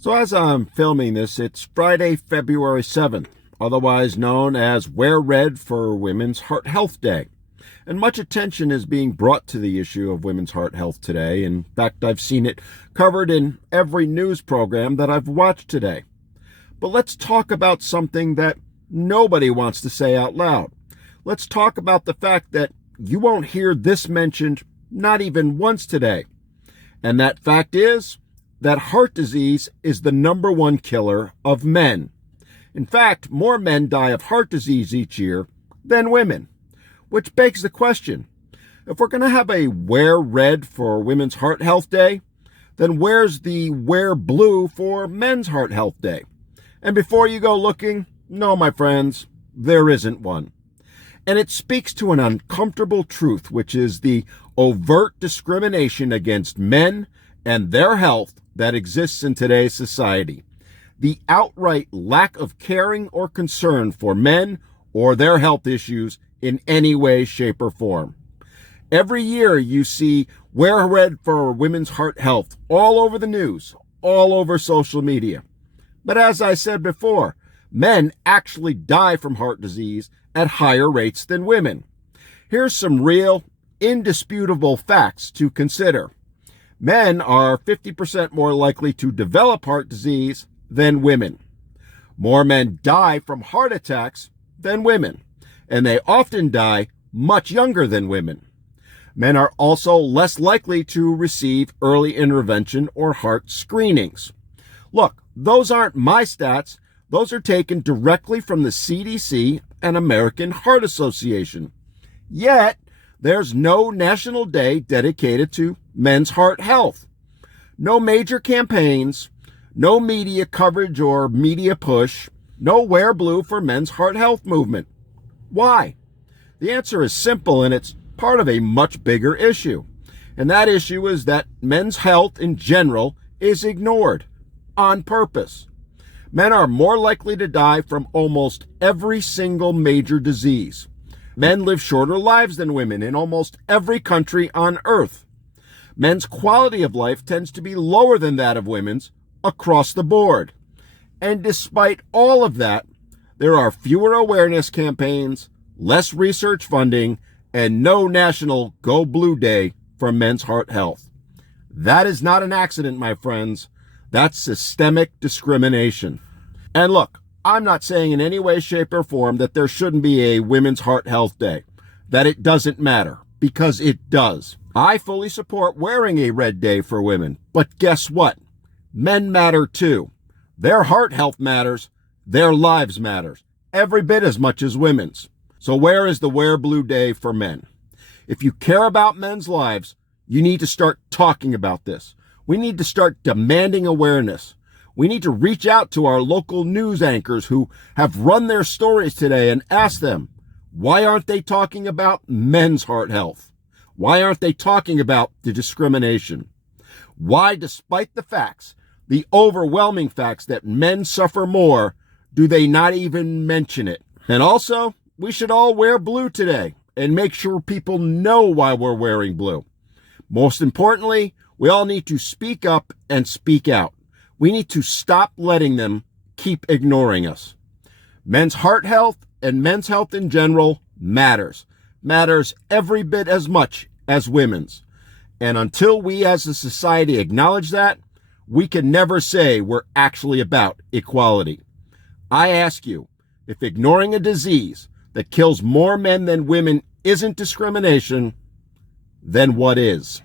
So as I'm filming this, it's Friday, February 7th, otherwise known as Wear Red for Women's Heart Health Day. And much attention is being brought to the issue of women's heart health today. In fact, I've seen it covered in every news program that I've watched today. But let's talk about something that nobody wants to say out loud. Let's talk about the fact that you won't hear this mentioned not even once today. And that fact is that heart disease is the number one killer of men. In fact, more men die of heart disease each year than women, which begs the question, if we're going to have a Wear Red for Women's Heart Health Day, then where's the Wear Blue for Men's Heart Health Day? And before you go looking, no, my friends, there isn't one. And it speaks to an uncomfortable truth, which is the overt discrimination against men and their health that exists in today's society. The outright lack of caring or concern for men or their health issues in any way, shape, or form. Every year you see Wear Red for Women's Heart Health all over the news, all over social media. But as I said before, men actually die from heart disease at higher rates than women. Here's some real, indisputable facts to consider. Men are 50% more likely to develop heart disease than women. More men die from heart attacks than women, and they often die much younger than women. Men are also less likely to receive early intervention or heart screenings. Look, those aren't my stats. Those are taken directly from the CDC and American Heart Association. Yet, there's no national day dedicated to men's heart health. No major campaigns, no media coverage or media push, no Wear Blue for Men's Heart Health movement. Why? The answer is simple, and it's part of a much bigger issue. And that issue is that men's health in general is ignored on purpose. Men are more likely to die from almost every single major disease. Men live shorter lives than women in almost every country on earth. Men's quality of life tends to be lower than that of women's across the board. And despite all of that, there are fewer awareness campaigns, less research funding, and no national Go Blue Day for men's heart health. That is not an accident, my friends. That's systemic discrimination. And look, I'm not saying in any way, shape, or form that there shouldn't be a Women's Heart Health Day, that it doesn't matter, because it does. I fully support wearing a red day for women, but guess what? Men matter too. Their heart health matters, their lives matters, every bit as much as women's. So where is the Wear Blue Day for men? If you care about men's lives, you need to start talking about this. We need to start demanding awareness. We need to reach out to our local news anchors who have run their stories today and ask them, why aren't they talking about men's heart health? Why aren't they talking about the discrimination? Why, despite the facts, the overwhelming facts that men suffer more, do they not even mention it? And also, we should all wear blue today and make sure people know why we're wearing blue. Most importantly, we all need to speak up and speak out. We need to stop letting them keep ignoring us. Men's heart health and men's health in general matters. Matters every bit as much as women's. And until we as a society acknowledge that, we can never say we're actually about equality. I ask you, if ignoring a disease that kills more men than women isn't discrimination, then what is?